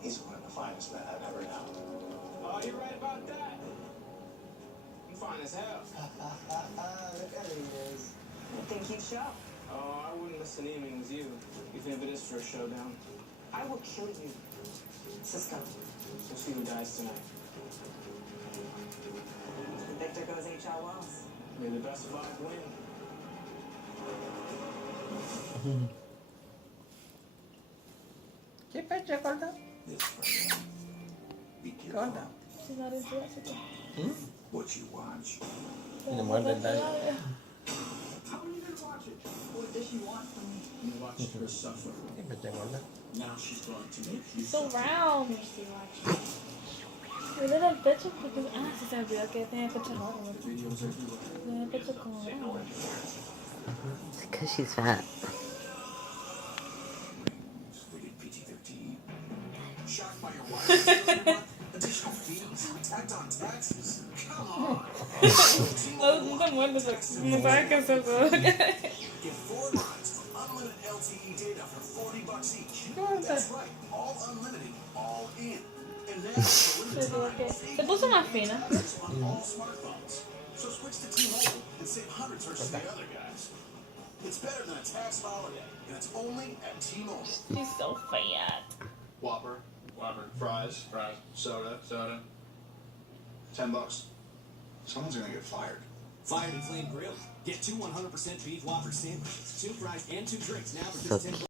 He's one of the finest men I've ever known. Oh, you're right about that. I'm fine as hell. There he is. I think he'd show. Oh, I wouldn't miss an evening with you, even if it is for a showdown. I will kill you, Cisco. So see who dies tonight. The victor goes H.R. Wells. May the best of five win. ¿Qué pecho, gorda? This friend. Be careful. Gorda. She's not into that. What you watch. Le muerde el labio. How are you gonna watch it? What does she want from me? You watch her suffer. ¿Qué pecho, gorda? Now she's going to make you So suffer. round. Me duele el pecho porque... Ah, sí se me olvidó que tenía el pecho raro. ¿Verdad? Videos everywhere. Tenía el pecho como raro. It's because she's fat. Rated PG-13. Shocked by your wife? Additional fees? Tacked on taxes? Come on. No te muerdes. No sabes qué es eso. Get 4 lines of unlimited LTE data for $40 each. That's right. All unlimited, all in. And now, for limited time, Se puso más fina. on all smartphones. So switch to T-Mobile and save hundreds versus the other guys. It's better than a tax holiday, and it's only at T-Mobile. She's so fat. Whopper, fries, soda, $10. Someone's gonna get fired. Fired and Flame Grill. Get 2 100% beef Whopper sandwiches, 2 fries, and 2 drinks now for So just $10.